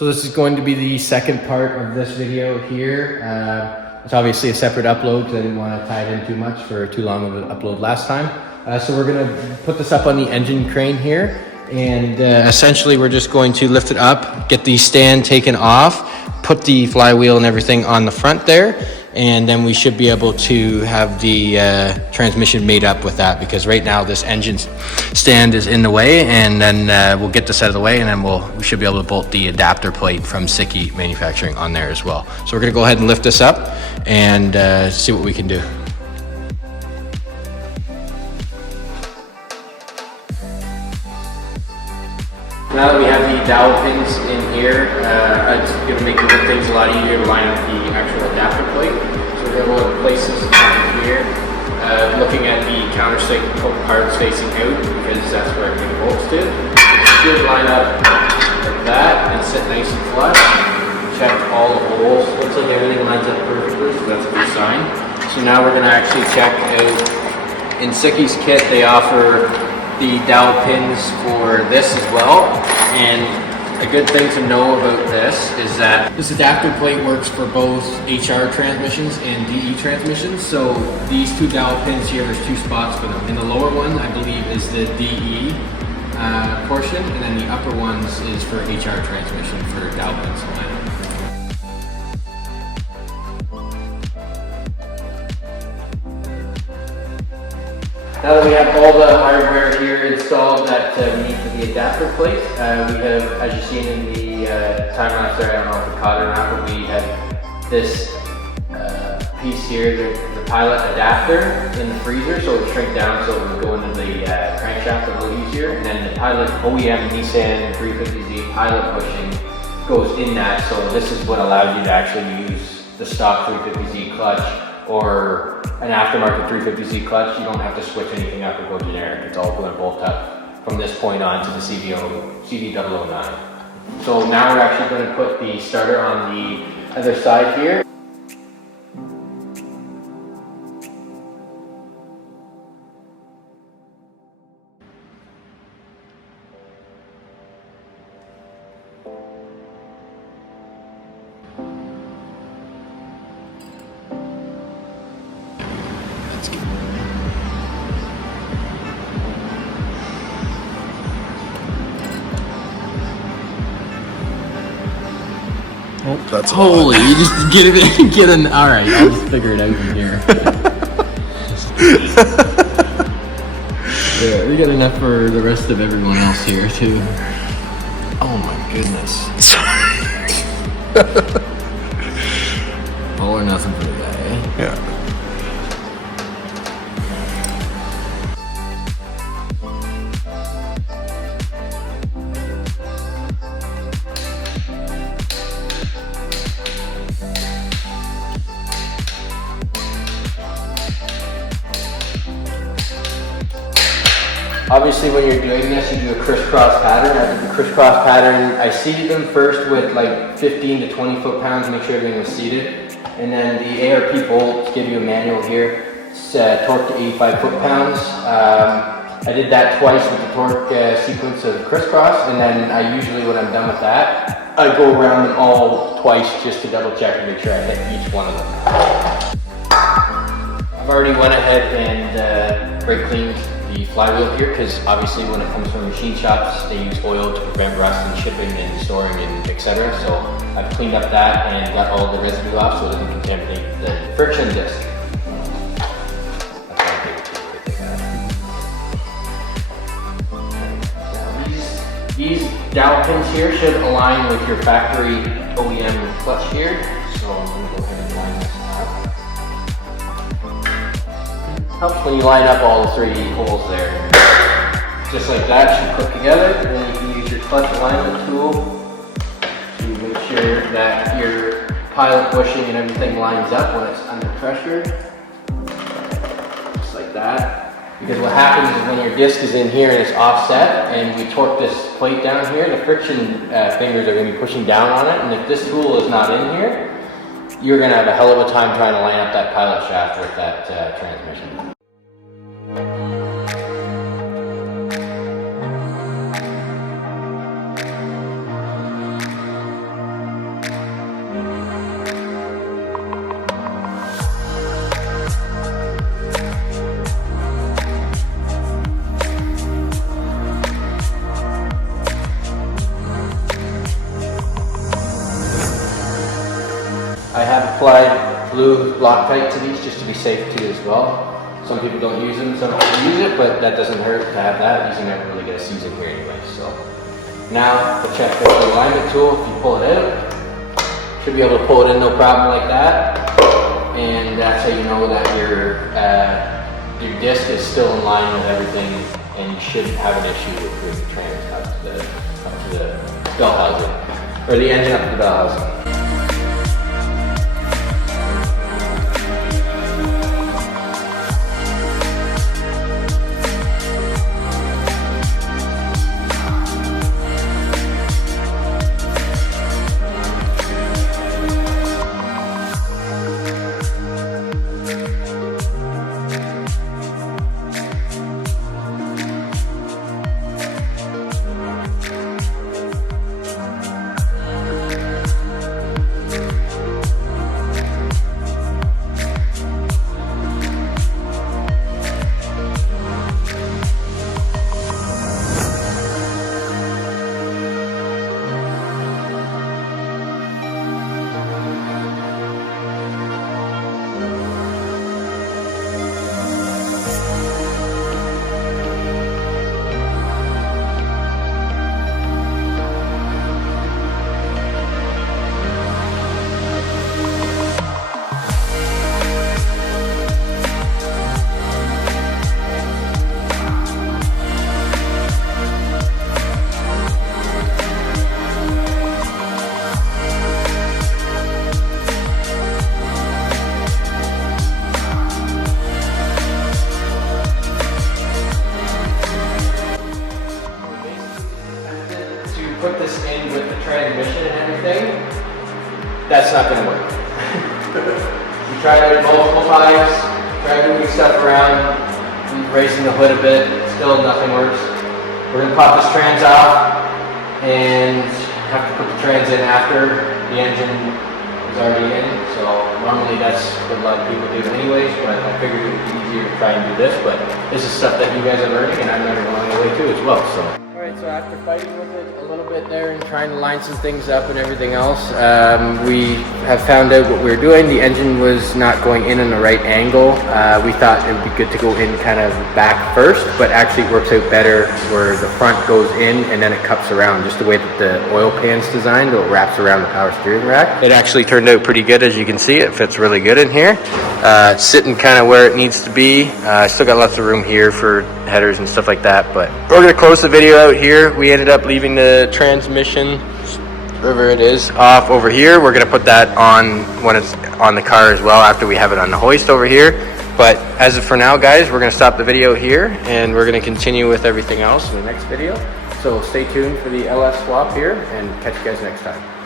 So this is going to be the second part of this video here. It's obviously a separate upload because I didn't want to tie it in too much for too long of an upload last time. So we're going to put this up on the engine crane here, and essentially we're just going to lift it up, get the stand taken off, put the flywheel and everything on the front there, and then we should be able to have the transmission made up with that, because right now this engine stand is in the way, and then we'll get this out of the way, and then we should be able to bolt the adapter plate from 6.2 Manufacturing on there as well. So we're going to go ahead and lift this up and see what we can do. Now that we have the dowel pins in here, it's going to make things a lot easier to line up the actual adapter plate. So we're going to go and place this down here, looking at the countersink parts facing out, because that's where everything bolts to. It should line up like that and sit nice and flush. Check all the holes. Looks like everything lines up perfectly, so that's a good sign. So now we're going to actually check out. In 6.2's kit, they offer the dowel pins for this as well, and a good thing to know about this is that this adapter plate works for both HR transmissions and DE transmissions. So these two dowel pins here, there's two spots for them. And the lower one, I believe, is the DE portion, and then the upper ones is for HR transmission for dowel pins to line up. Now that we have all the hardware here installed that we need for the adapter plate, we have, as you've seen in the time lapse there, I don't know if it caught it or not, but we have this piece here, the pilot adapter in the freezer, so it would shrink down so it would go into the crankshaft a little easier. And then the pilot OEM Nissan 350Z pilot bushing goes in that, so this is what allows you to actually use the stock 350Z clutch or an aftermarket 350Z clutch. You don't have to switch anything up or go generic. It's all going to bolt up from this point on to the CD009. So now we're actually going to put the starter on the other side here. Oh, that's holy! You just get it, get in. All right, I'll just figure it out from here. Yeah, we got enough for the rest of everyone else here too. Oh my goodness! All or nothing for the guy. Eh? Yeah. Obviously, when you're doing this, you do a crisscross pattern. I did the crisscross pattern. I seated them first with like 15 to 20 foot-pounds, make sure everything was seated. And then the ARP bolts give you a manual here. It's torque to 85 foot-pounds. I did that twice with the torque sequence of crisscross, and then I usually, when I'm done with that, I go around them all twice just to double check and make sure I hit each one of them. I've already went ahead and brake cleaned the flywheel here, because obviously when it comes from machine shops, they use oil to prevent rust and shipping and storing and etc. So I've cleaned up that and got all the residue off so it doesn't contaminate the friction disc. These dowel pins here should align with your factory OEM clutch here. So I'm going to go ahead and line this up. Helps when you line up all the 3 holes there. Just like that, should clip together, and then you can use your clutch alignment tool to make sure that your pilot bushing and everything lines up when it's under pressure. Just like that. Because what happens is when your disc is in here and it's offset, and we torque this plate down here, the friction fingers are going to be pushing down on it, and if this tool is not in here, you're going to have a hell of a time trying to line up that pilot shaft with that transmission. applied blue Loctite to these just to be safe too as well. Some people don't use them, some people use it, but that doesn't hurt to have that. These are never really get a season here anyway. So now to check with the alignment tool, if you pull it out, should be able to pull it in no problem like that. And that's how you know that your disc is still in line with everything, and you shouldn't have an issue with the trans up to the bell housing, or the engine up to the bell housing. Put this in with the transmission and everything, that's not going to work. We tried it multiple times, tried moving stuff around, raising the hood a bit, still nothing works. We're going to pop this trans off and have to put the trans in after the engine is already in. So normally that's what a lot of people do anyways, but I figured it would be easier to try and do this. But this is stuff that you guys are learning and I'm learning along the way too as well. So. Alright, so after fighting with it a little bit there and trying to line some things up and everything else, we have found out what we were doing. The engine was not going in the right angle. We thought it would be good to go in kind of back first, but actually it works out better where the front goes in and then it cups around, just the way that the oil pan's designed, it wraps around the power steering rack. It actually turned out pretty good, as you can see. It fits really good in here. It's sitting kind of where it needs to be. Still got lots of room here for headers and stuff like that, but we're going to close the video out here. We ended up leaving the transmission, wherever it is, off over here. We're going to put that on when it's on the car as well, after we have it on the hoist over here. But as of for now, guys, we're going to stop the video here and we're going to continue with everything else in the next video. So stay tuned for the LS swap here and catch you guys next time.